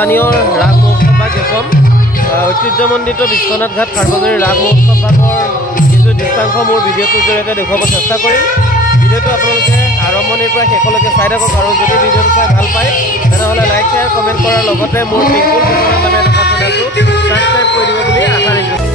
স্থানীয় ৰাগ মহোৎসৱ ভাগ এখন ঐতিহ্যমণ্ডিত বিশ্বনাথ ঘাট সাৰ্বজনীন ৰাগ মহোৎসৱ ভাগৰ কিছু দৃশ্যাংশ মোৰ ভিডিঅ'টোৰ জৰিয়তে দেখুৱাব চেষ্টা কৰিম। ভিডিঅ'টো আপোনালোকে আৰম্ভণিৰ পৰা শেষলৈকে চাই থাকক আৰু যদি ভিডিঅ'টো চাই ভাল পায় তেনেহ'লে লাইক শ্বেয়াৰ কমেণ্ট কৰাৰ লগতে মোৰ পিংকুল বিশ্বনাথ নামে থকা চেনেলটো ছাবস্ক্ৰাইব কৰি দিব বুলি আশা ৰাখিছোঁ।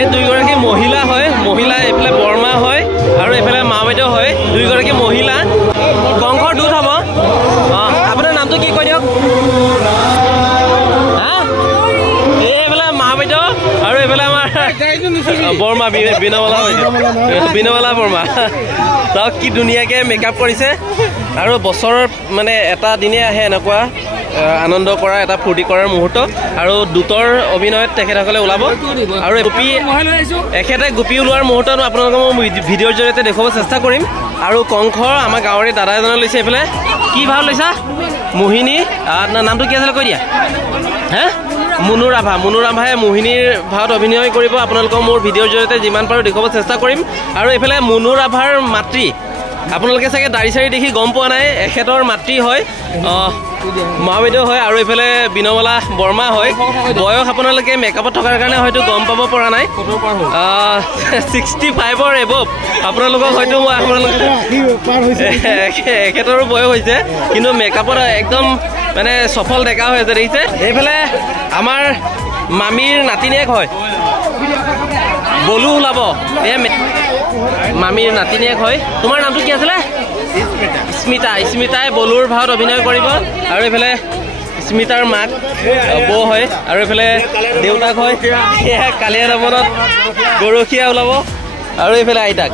এই দুইগৰাকী মহিলা হয়, মহিলা এইফালে বৰমা হয় আৰু এইফালে মা বাইদেউ হয়। দুইগৰাকী মহিলা কংসৰ দুধ হ'ব। আপোনাৰ নামটো কি কৈ দিয়ক? এইফালে মা বাইদেউ আৰু এইফালে আমাৰ বৰমা বিনমালা বিনমালা বৰমা। চাওক কি ধুনীয়াকৈ মেকআপ কৰিছে আৰু বছৰৰ মানে এটা দিনে আহে এনেকুৱা আনন্দ কৰা এটা ফূৰ্তি কৰাৰ মুহূৰ্ত আৰু দুটৰ অভিনয়ত তেখেতসকলে ওলাব আৰু এখেতে গোপী ওলোৱাৰ মুহূৰ্তত আপোনালোকক মই ভিডিঅ'ৰ জৰিয়তে দেখুৱাব চেষ্টা কৰিম। আৰু কংসৰ আমাৰ গাঁৱৰে দাদা এজনে লৈছে এইফালে। কি ভাও লৈছা? মোহিনী। নামটো কি আছিলে কৈ দিয়া? হে মুনু ৰাভা। মুনু ৰাভাই মোহিনীৰ ভাওত অভিনয় কৰিব। আপোনালোকক মোৰ ভিডিঅ'ৰ জৰিয়তে যিমান পাৰোঁ দেখুৱাব চেষ্টা কৰিম। আৰু এইফালে মুনু ৰাভাৰ মাতৃ, আপোনালোকে চাগে দাড়ি চাৰি দেখি গম পোৱা নাই, এখেতৰ মাতৃ হয় মা বাইদেউ হয় আৰু এইফালে বিনমালা বৰমা হয়। বয়স আপোনালোকে মেকআপত থকাৰ কাৰণে হয়তো গম পাব পৰা নাই। 65ৰ এবভ আপোনালোকক হয়তো এখেতৰো বয়স হৈছে, কিন্তু মেকআপত একদম মানে সফল ডেকা হৈ আছে দেখিছে। এইফালে আমাৰ মামীৰ নাতিনীয়েক হয়, বলু ওলাব। মামীৰ নাতিনীয়েক হয়। তোমাৰ নামটো কি আছিলে? স্মিতা। স্মিতাই বলুৰ ভাওত অভিনয় কৰিব আৰু এইফালে স্মিতাৰ মাক বৌ হয় আৰু এইফালে দেউতাক হয়। সেয়া কালীয়া দমনত গৰখীয়া ওলাব আৰু এইফালে আইতাক।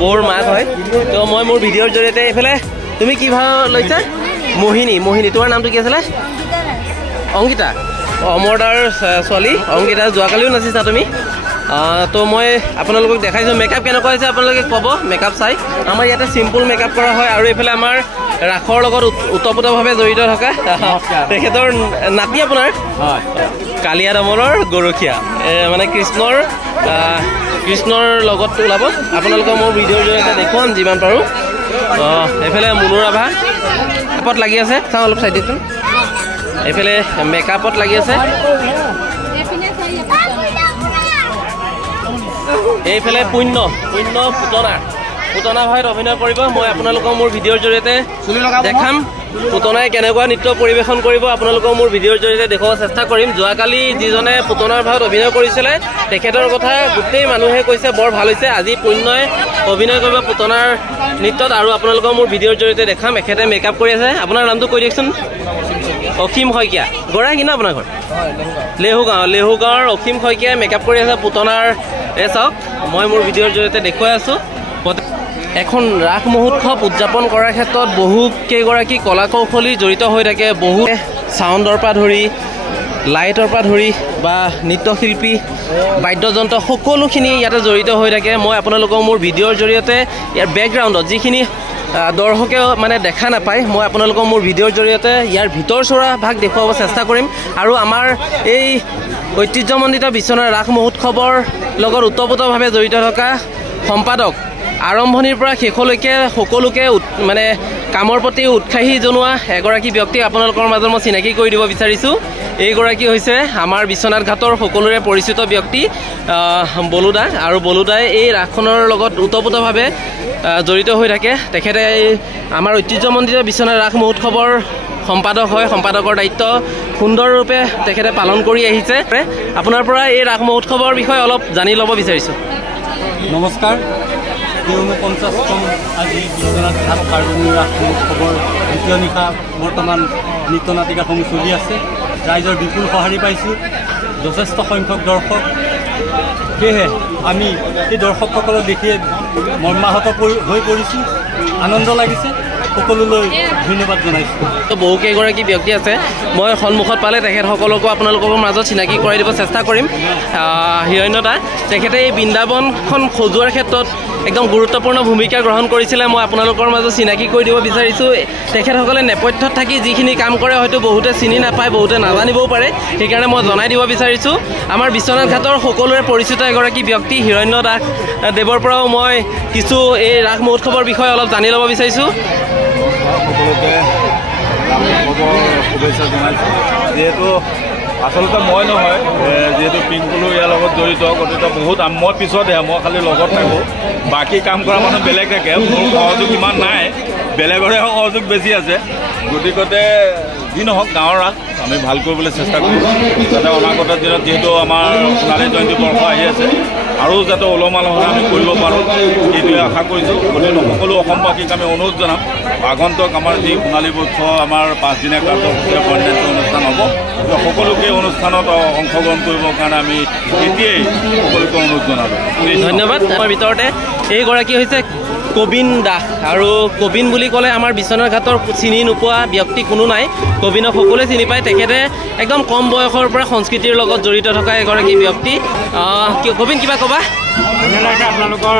বৌৰ মাক হয়। তো মই মোৰ ভিডিঅ'ৰ জৰিয়তে এইফালে তুমি কি ভাও লৈছা? মোহিনী। তোমাৰ নামটো কি আছিলে? অংকিতা। অমৰদাৰ ছোৱালী অংকিতা। যোৱাকালিও নাচিছা তুমি। তো মই আপোনালোকক দেখাইছোঁ মেকআপ কেনেকুৱা হৈছে আপোনালোকে ক'ব। মেকআপ চাই আমাৰ ইয়াতে চিম্পুল মেকআপ কৰা হয়। আৰু এইফালে আমাৰ ৰাসৰ লগত ওতপ্ৰোতভাৱে জড়িত থকা তেখেতৰ নাতি আপোনাৰ কালিয়া দমনৰ গৰখীয়া মানে কৃষ্ণৰ লগত ওলাব। আপোনালোকক মোৰ ভিডিঅ'ৰ জৰিয়তে দেখুৱাম যিমান পাৰোঁ। এইফালে মুনুৰ আভা মেকআপত লাগি আছে। চাওঁ অলপ চাই দিয়কচোন। এইফালে মেকআপত লাগি আছে। এইফালে পুণ্য পুতনা ভাইত অভিনয় কৰিব। মই আপোনালোকক মোৰ ভিডিঅ'ৰ জৰিয়তে দেখাম পুতনাই কেনেকুৱা নৃত্য পৰিৱেশন কৰিব। আপোনালোকক মোৰ ভিডিঅ'ৰ জৰিয়তে দেখুৱাব চেষ্টা কৰিম। যোৱাকালি যিজনে পুতনাৰ ভাওত অভিনয় কৰিছিলে তেখেতৰ কথা গোটেই মানুহে কৈছে বৰ ভাল হৈছে। আজি পুণ্যই অভিনয় কৰিব পুতনাৰ নৃত্যত আৰু আপোনালোকক মোৰ ভিডিঅ'ৰ জৰিয়তে দেখাম। এখেতে মেকআপ কৰি আছে। আপোনাৰ নামটো কৈ দিয়কচোন। অসীম শইকীয়া। গড়াই কিনা আপোনাৰ ঘৰ? লেহুগাঁৱৰ অসীম শইকীয়াই মেকআপ কৰি আছে পুতনাৰ। চাওক মই মোৰ ভিডিঅ'ৰ জৰিয়তে দেখুৱাই আছোঁ। এখন ৰাস মহোৎসৱ উদযাপন কৰাৰ ক্ষেত্ৰত বহু কেইগৰাকী কলা কৌশলী জড়িত হৈ থাকে। বহু চাউণ্ডৰ পৰা ধৰি লাইটৰ পৰা ধৰি বা নৃত্যশিল্পী বাদ্যযন্ত্ৰ সকলোখিনি ইয়াতে জড়িত হৈ থাকে। মই আপোনালোকক মোৰ ভিডিঅ'ৰ জৰিয়তে ইয়াৰ বেকগ্ৰাউণ্ডত যিখিনি দৰ্শকেও মানে দেখা নাপায় মই আপোনালোকক মোৰ ভিডিঅ'ৰ জৰিয়তে ইয়াৰ ভিতৰ চৰা ভাগ দেখুৱাব চেষ্টা কৰিম। আৰু আমাৰ এই ঐতিহ্যমণ্ডিত বিশ্বনাথ ৰাস মহোৎসৱৰ লগত ওতপ্ৰোতভাৱে জড়িত থকা সম্পাদক আৰম্ভণিৰ পৰা শেষলৈকে সকলোকে মানে কামৰ প্ৰতি উৎসাহী জনোৱা এগৰাকী ব্যক্তিক আপোনালোকৰ মাজত মই চিনাকি কৰি দিব বিচাৰিছোঁ। এইগৰাকী হৈছে আমাৰ বিশ্বনাথ ঘাটৰ সকলোৰে পৰিচিত ব্যক্তি বলুদা। আৰু বলুদাই এই ৰাসখনৰ লগত ওতপ্ৰোতভাৱে জড়িত হৈ থাকে। তেখেতে আমাৰ ঐতিহ্যমণ্ডিত বিশ্বনাথ ৰাস মহোৎসৱৰ সম্পাদক হয়। সম্পাদকৰ দায়িত্ব সুন্দৰৰূপে তেখেতে পালন কৰি আহিছে। আপোনাৰ পৰা এই ৰাস মহোৎসৱৰ বিষয়ে অলপ জানি ল'ব বিচাৰিছোঁ। নমস্কাৰ। 49তম আজি বিশ্বনাথ ঘাট সাৰ্বজনীন ৰাস মহোৎসৱৰ দ্বিতীয় নিশা বৰ্তমান নৃত্য নাটিকাসমূহ চলি আছে। ৰাইজৰ বিপুল সঁহাৰি পাইছোঁ, যথেষ্ট সংখ্যক দৰ্শক। সেয়েহে আমি এই দৰ্শকসকলক দেখিয়ে মৰ্মাহত হৈ পৰিছোঁ, আনন্দ লাগিছে। সকলোলৈ ধন্যবাদ জনাইছোঁ। বহুকেইগৰাকী ব্যক্তি আছে, মই সন্মুখত পালে তেখেতসকলকো আপোনালোকৰ মাজত চিনাকি কৰাই দিব চেষ্টা কৰিম। হিৰণ্যদা তেখেতে এই বৃন্দাবনখন সজোৱাৰ ক্ষেত্ৰত একদম গুৰুত্বপূৰ্ণ ভূমিকা গ্ৰহণ কৰিছিলে। মই আপোনালোকৰ মাজত চিনাকি কৰি দিব বিচাৰিছোঁ। তেখেতসকলে নেপথ্যত থাকি যিখিনি কাম কৰে হয়তো বহুতে চিনি নাপায়, বহুতে নাজানিবও পাৰে। সেইকাৰণে মই জনাই দিব বিচাৰিছোঁ। আমাৰ বিশ্বনাথ ঘাটৰ সকলোৰে পৰিচিত এগৰাকী ব্যক্তি হিৰণ্য দাস দেৱৰ পৰাও মই কিছু এই ৰাস মহোৎসৱৰ বিষয়ে অলপ জানি ল'ব বিচাৰিছোঁ। সকলোকে শুভেচ্ছা জনাইছোঁ। যিহেতু আচলতে মই নহয়, যিহেতু পিংকুলো ইয়াৰ লগত জড়িত, গতিকে বহুত মই পিছতহে, মই খালি লগত থাকোঁ। বাকী কাম কৰা মানুহ বেলেগ থাকে, মোৰ সহযোগ ইমান নাই, বেলেগৰে সহযোগ বেছি আছে। গতিকে যি নহওক গাঁৱৰ ৰাস আমি ভাল কৰিবলৈ চেষ্টা কৰিম, যাতে অনাগত দিনত যিহেতু আমাৰ সোণালী জয়ন্তী বৰ্ষ আহি আছে আৰু যাতে উলহ মালহৰে আমি কৰিব পাৰোঁ সেইটোৱে আশা কৰিছোঁ। গতিকে সকলো অসমবাসীক আমি অনুৰোধ জনাম, আগন্তুক আমাৰ যি সোণালী উৎসৱ আমাৰ 5 দিনীয়া কাৰ্যসূচীৰে বৰ্ণাঢ্য অনুষ্ঠান হ'ব, সকলোকে অনুষ্ঠানত অংশগ্ৰহণ কৰিবৰ কাৰণে আমি এতিয়াই সকলোকে অনুৰোধ জনালোঁ। ধন্যবাদ। আমাৰ ভিতৰতে এইগৰাকী হৈছে কবিন দাস। আৰু কবিন বুলি ক'লে আমাৰ বিশ্বনাথ ঘাটৰ চিনি নোপোৱা ব্যক্তি কোনো নাই, কবিনক সকলোৱে চিনি পায়। তেখেতে একদম কম বয়সৰ পৰা সংস্কৃতিৰ লগত জড়িত থকা এগৰাকী ব্যক্তি। কবিন কিবা ক'বা? আপোনালোকৰ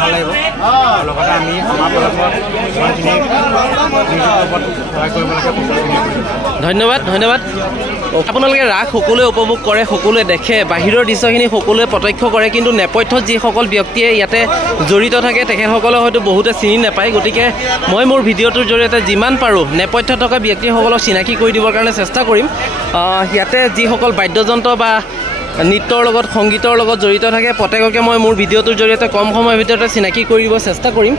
ভাল লাগিব, লগতে আমি আমাৰ ধন্যবাদ। আপোনালোকে ৰাস সকলোৱে উপভোগ কৰে, সকলোৱে দেখে, বাহিৰৰ দৃশ্যখিনি সকলোৱে প্ৰত্যক্ষ কৰে, কিন্তু নেপথ্যত যিসকল ব্যক্তিয়ে ইয়াতে জড়িত থাকে তেখেতসকলে হয়তো বহুতে চিনি নাপায়। গতিকে মই মোৰ ভিডিঅ'টোৰ জৰিয়তে যিমান পাৰোঁ নেপথ্যত থকা ব্যক্তিসকলক চিনাকি কৰি দিবৰ কাৰণে চেষ্টা কৰিম। ইয়াতে যিসকল বাদ্যযন্ত্ৰ বা নৃত্যৰ লগত সংগীতৰ লগত জড়িত থাকে প্ৰত্যেককে মই মোৰ ভিডিঅ'টোৰ জৰিয়তে কম সময়ৰ ভিতৰতে চিনাকি কৰি দিব চেষ্টা কৰিম।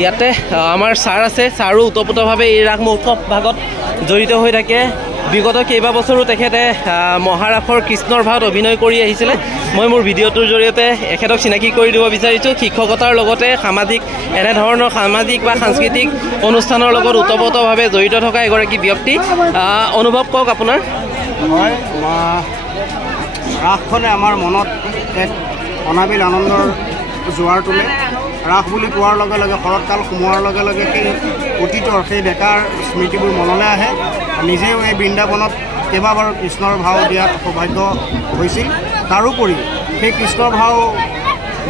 ইয়াতে আমাৰ ছাৰ আছে, ছাৰো ওতপ্ৰোতভাৱে এই ৰাস মহোৎসৱ ভাগত জড়িত হৈ থাকে। বিগত কেইবাবছৰো তেখেতে মহাৰাসৰ কৃষ্ণৰ ভাওত অভিনয় কৰি আহিছিলে। মই মোৰ ভিডিঅ'টোৰ জৰিয়তে এখেতক চিনাকি কৰি দিব বিচাৰিছোঁ। শিক্ষকতাৰ লগতে এনেধৰণৰ সামাজিক বা সাংস্কৃতিক অনুষ্ঠানৰ লগত ওতপ্ৰোতভাৱে জড়িত থকা এগৰাকী ব্যক্তি। অনুভৱ কওক আপোনাৰ। ৰাসখনে আমাৰ মনত এক অনাবিল আনন্দৰ জোৱাৰ তোলে। ৰাস বুলি কোৱাৰ লগে লগে শৰৎকাল সোমোৱাৰ লগে লগে সেই অতীতৰ সেই ডেকাৰ স্মৃতিবোৰ মনলৈ আহে। নিজেও এই বৃন্দাবনত কেইবাবাৰো কৃষ্ণৰ ভাও দিয়াত সৌভাগ্য হৈছিল। তাৰোপৰি সেই কৃষ্ণৰ ভাও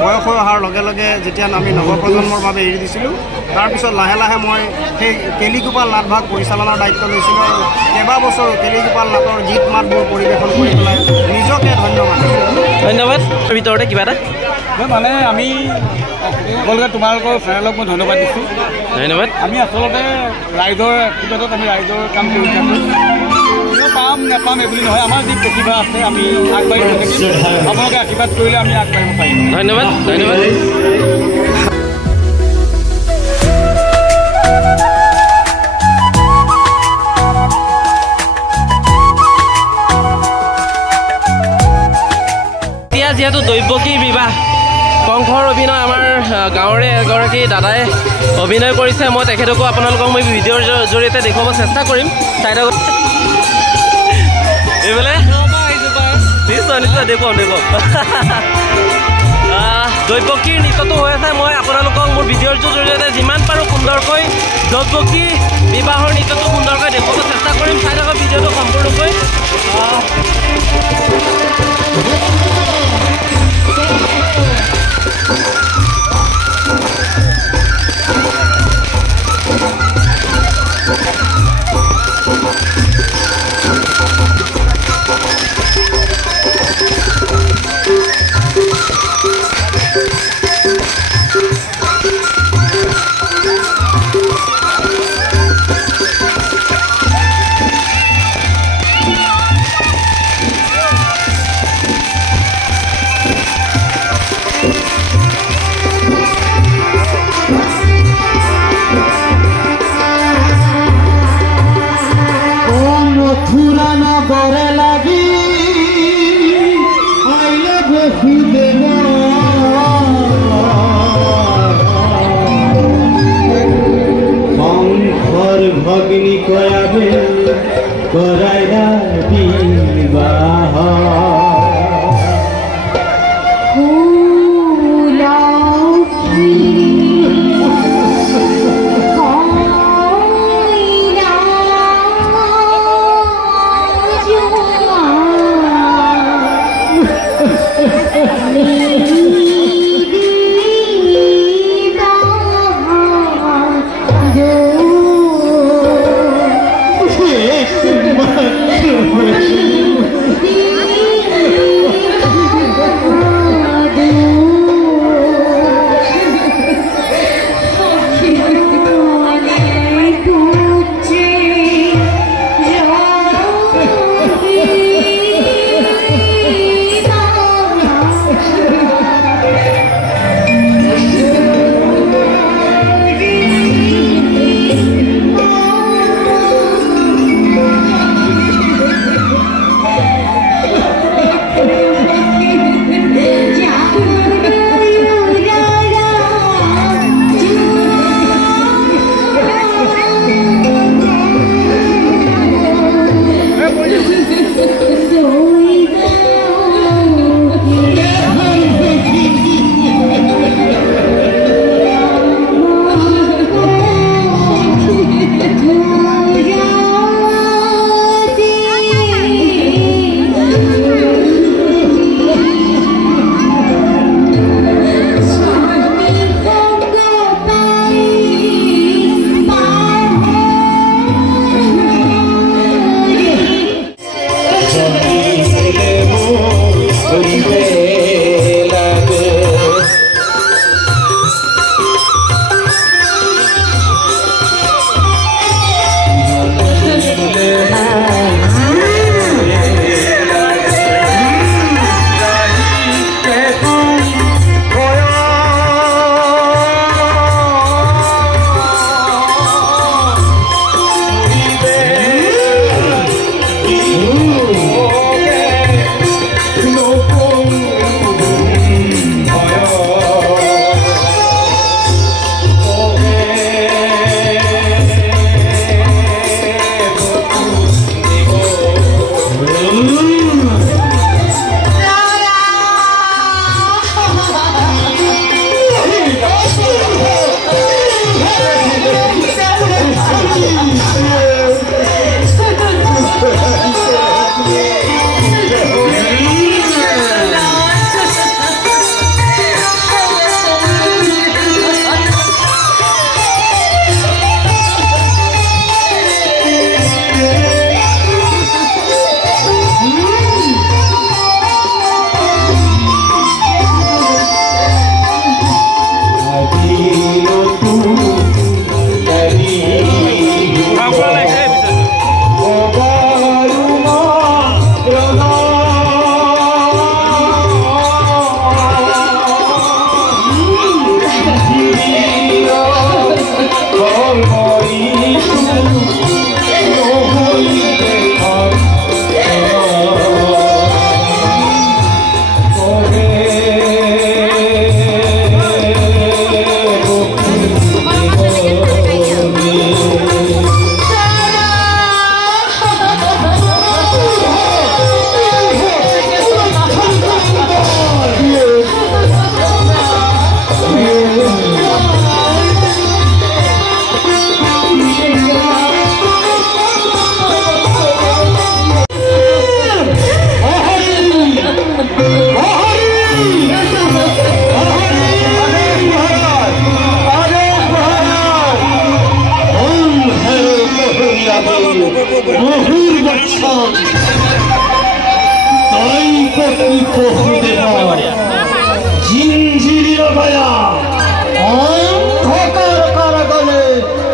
বয়স হৈ অহাৰ লগে লগে যেতিয়া আমি নৱপ্ৰজন্মৰ বাবে এৰি দিছিলোঁ, তাৰপিছত লাহে লাহে মই সেই কেলিগোপাল নাটভাগ পৰিচালনাৰ দায়িত্ব লৈছিলোঁ আৰু কেইবাবছৰো কেলিগোপাল নাটৰ গীত মাতবোৰ পৰিৱেশন কৰি পেলাই নিজকে ধন্যবাদ। ধন্যবাদ। ভিতৰতে কিবা এটা মানে আমি সকলোকে তোমালোকৰ চেনেলক মই ধন্যবাদ দিছোঁ। ধন্যবাদ। আমি আচলতে ৰাইজৰ আশীৰ্বাদত আমি ৰাইজৰ কাম কৰি থাকোঁ। পাম নেপাম এইবুলি নহয়, আমাৰ যি প্ৰতিভা আছে আমি আগবাঢ়িব থাকিম। আপোনালোকে আশীৰ্বাদ কৰিলে আমি আগবাঢ়িব পাৰিম। ধন্যবাদ। ধন্যবাদ। এতিয়া যিহেতু দৈৱকী বিবাহ কংসৰ অভিনয় আমাৰ গাঁৱৰে এগৰাকী দাদাই অভিনয় কৰিছে। মই তেখেতকো আপোনালোকক মই ভিডিঅ'ৰ জৰিয়তে দেখুৱাব চেষ্টা কৰিম। চাই থাকক। এইফালে নিশ্চয় নিশ্চয় দেখুৱাম দেখুৱাম। দৈৱকীৰ নৃত্যটো হৈ আছে। মই আপোনালোকক মোৰ ভিডিঅ'ৰ জৰিয়তে যিমান পাৰোঁ সুন্দৰকৈ দৈৱকী বিবাহৰ নৃত্যটো সুন্দৰকৈ দেখুৱাব চেষ্টা কৰিম। চাই থাকক ভিডিঅ'টো সম্পূৰ্ণকৈ।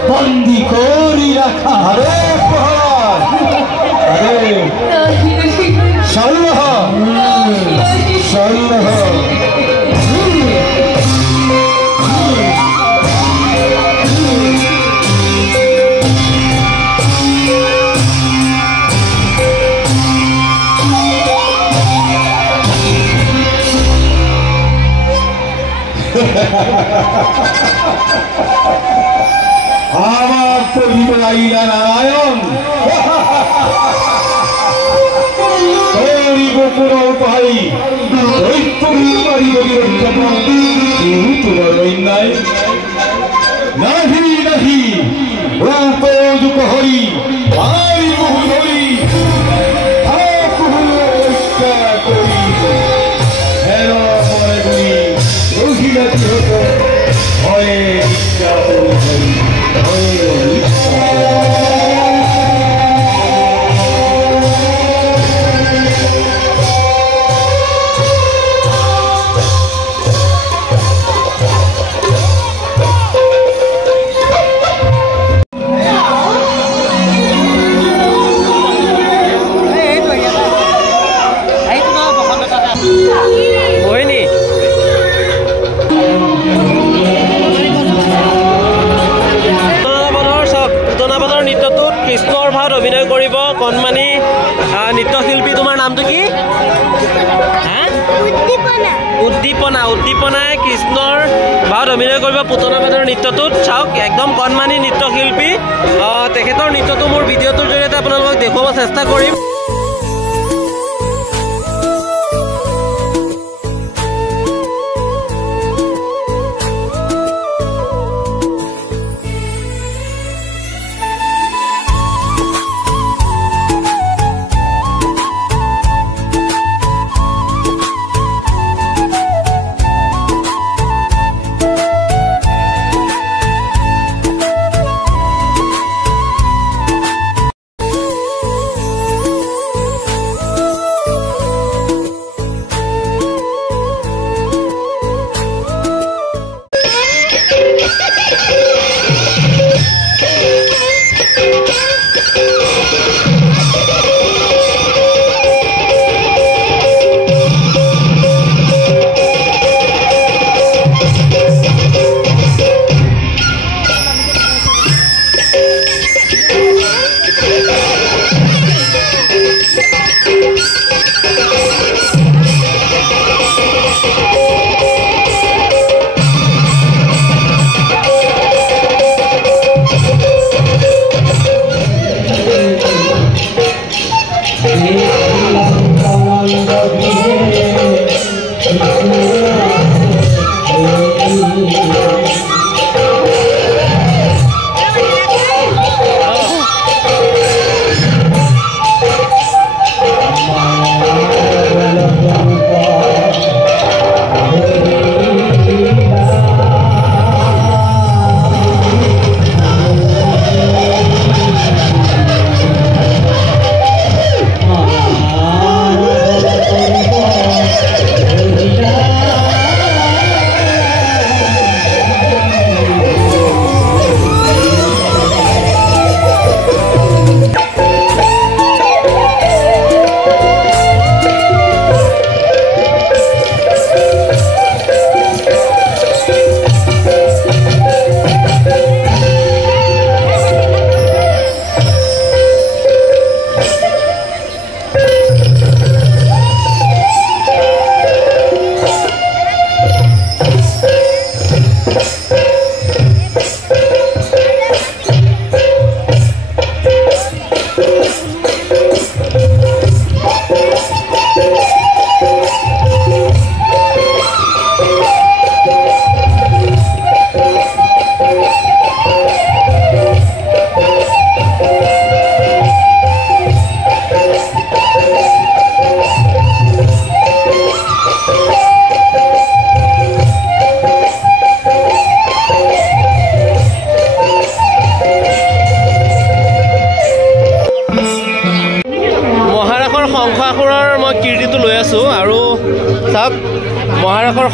बंदी कोरी रखा अरे আমার পরিচিত লাগিলা নারায়ণ গোপুর ভাই তোমার অন্যায় নাহি নাহি উপযুক হরি ভাই বহু ধরি অভিনয় কৰিব কণমানি নৃত্যশিল্পী তোমাৰ নামটো কি উদ্দীপনাই কৃষ্ণৰ ভাৱত অভিনয় কৰিব পুতনা বাদৰ নৃত্যটোত চাওক একদম কণমানি নৃত্যশিল্পী তেখেতৰ নৃত্যটো মোৰ ভিডিঅ'টোৰ জৰিয়তে আপোনালোকক দেখুৱাব চেষ্টা কৰিম।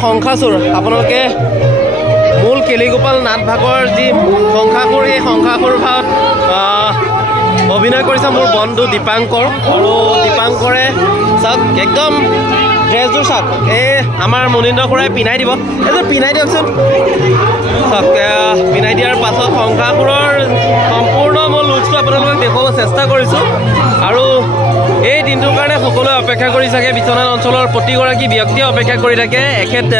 শংখাচুৰ আপোনালোকে মূল কেলিগোপাল নাট ভাগৰ যি শংখাসুৰ এই শংখাসুৰ ভাগত অভিনয় কৰিছে মোৰ বন্ধু দীপাংকৰ আৰু দীপাংকৰে চাওক একদম ড্ৰেছযোৰ চাওক এই আমাৰ মুনীন্দ্ৰ খুৰাই পিন্ধাই দিব এইযোৰ পিন্ধাই দিয়কচোন চাওক পিন্ধাই দিয়াৰ পাছত শংখাসুৰৰ সম্পূৰ্ণ মই লুকছটো আপোনালোকক দেখুৱাব চেষ্টা কৰিছোঁ আৰু এই দিনটোৰ কাৰণে সকলোৱে অপেক্ষা কৰি থাকে বিশ্বনাথ অঞ্চলৰ প্ৰতিগৰাকী ব্যক্তিয়ে অপেক্ষা কৰি থাকে এখেত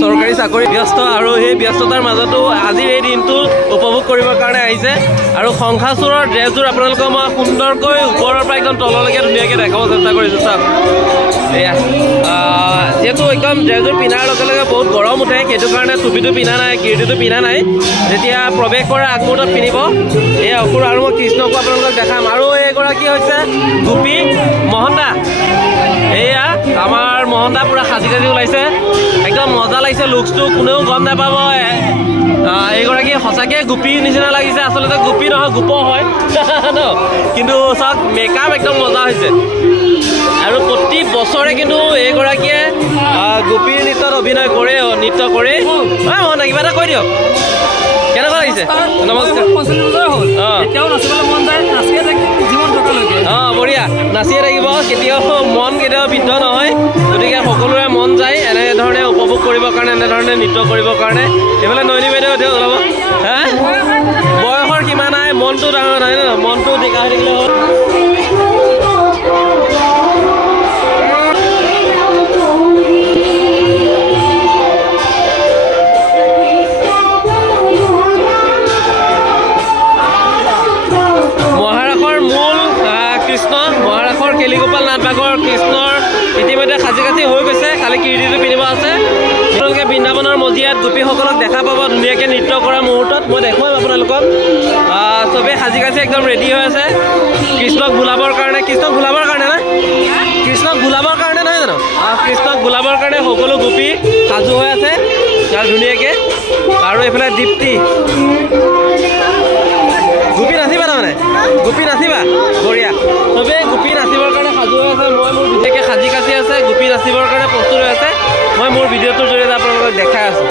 চৰকাৰী চাকৰি ব্যস্ত আৰু সেই ব্যস্ততাৰ মাজতো আজিৰ এই দিনটো উপভোগ কৰিবৰ কাৰণে আহিছে আৰু শংখাচুৰৰ ড্ৰেছযোৰ আপোনালোকক মই সুন্দৰকৈ ওপৰৰ পৰা একদম তললৈকে ধুনীয়াকৈ দেখাব চেষ্টা কৰিছোঁ চাওক এয়া যিহেতু একদম ড্ৰেছযোৰ পিন্ধাৰ লগে লগে বহুত গৰম উঠে সেইটো কাৰণে টুপিটো পিন্ধা নাই কীৰ্তিটো পিন্ধা নাই যেতিয়া প্ৰৱেশ কৰাৰ আগমুহূৰ্তত পিন্ধিব এই অসুৰ আৰু মই কৃষ্ণকো আপোনালোকক দেখাম আৰু এইগৰাকী হৈছে গোপী মহন্তা এয়া আমাৰ মহন্তা পুৰা সাজি সাজি ওলাইছে একদম মজা লাগিছে লুকছটো কোনেও গম নাপাব এইগৰাকী সঁচাকৈ গোপীৰ নিচিনা লাগিছে আচলতে গোপী নহয় গোপ হয় ন কিন্তু চাওক মেকআপ একদম মজা হৈছে আৰু প্ৰতি বছৰে কিন্তু এইগৰাকীয়ে গোপীৰ নৃত্যত অভিনয় কৰে নৃত্য কৰে মহন্তা কিবা এটা কৈ দিয়ক কেনেকুৱা লাগিছে নমস্কাৰ বঢ়িয়া নাচিয়ে থাকিব কেতিয়াও মন কেতিয়াও বৃদ্ধ নহয় গতিকে সকলোৰে মন যায় এনেধৰণে উপভোগ কৰিবৰ কাৰণে এনেধৰণে নৃত্য কৰিবৰ কাৰণে এইফালে নয়নী বাইদেউ এতিয়া ওলাব হা বয়সৰ কিমান নাই মনটো ডাঙৰ নহয় ন মনটো ডেকা হৈ থাকিলে হ'ল কেলিগোপাল নাট ভাগৰ কৃষ্ণৰ ইতিমধ্যে সাজি কাচি হৈ গৈছে খালি কীৰ্তিটো পিন্ধিব আছে আপোনালোকে বৃন্দাবনৰ মজিয়াত গোপীসকলক দেখা পাব ধুনীয়াকৈ নৃত্য কৰাৰ মুহূৰ্তত মই দেখুৱাম আপোনালোকক চবেই সাজি কাচি একদম ৰেডি হৈ আছে কৃষ্ণক ভুলাবৰ কাৰণে না কৃষ্ণক ভুলাবৰ কাৰণে নহয় জানো কৃষ্ণক ভুলাবৰ কাৰণে সকলো গোপী সাজু হৈ আছে আৰু ধুনীয়াকৈ আৰু এইফালে দীপ্তি গোপী নাচিবা তাৰমানে গোপী নাচিবা বঢ়িয়া চবেই গোপী নাচিবৰ কাৰণে সাজু হৈ আছে মই মোৰ বিশেষকৈ সাজি কাচি আছে গোপী নাচিবৰ কাৰণে প্ৰস্তুত হৈ আছে মই মোৰ ভিডিঅ'টোৰ জৰিয়তে আপোনালোকক দেখাই আছোঁ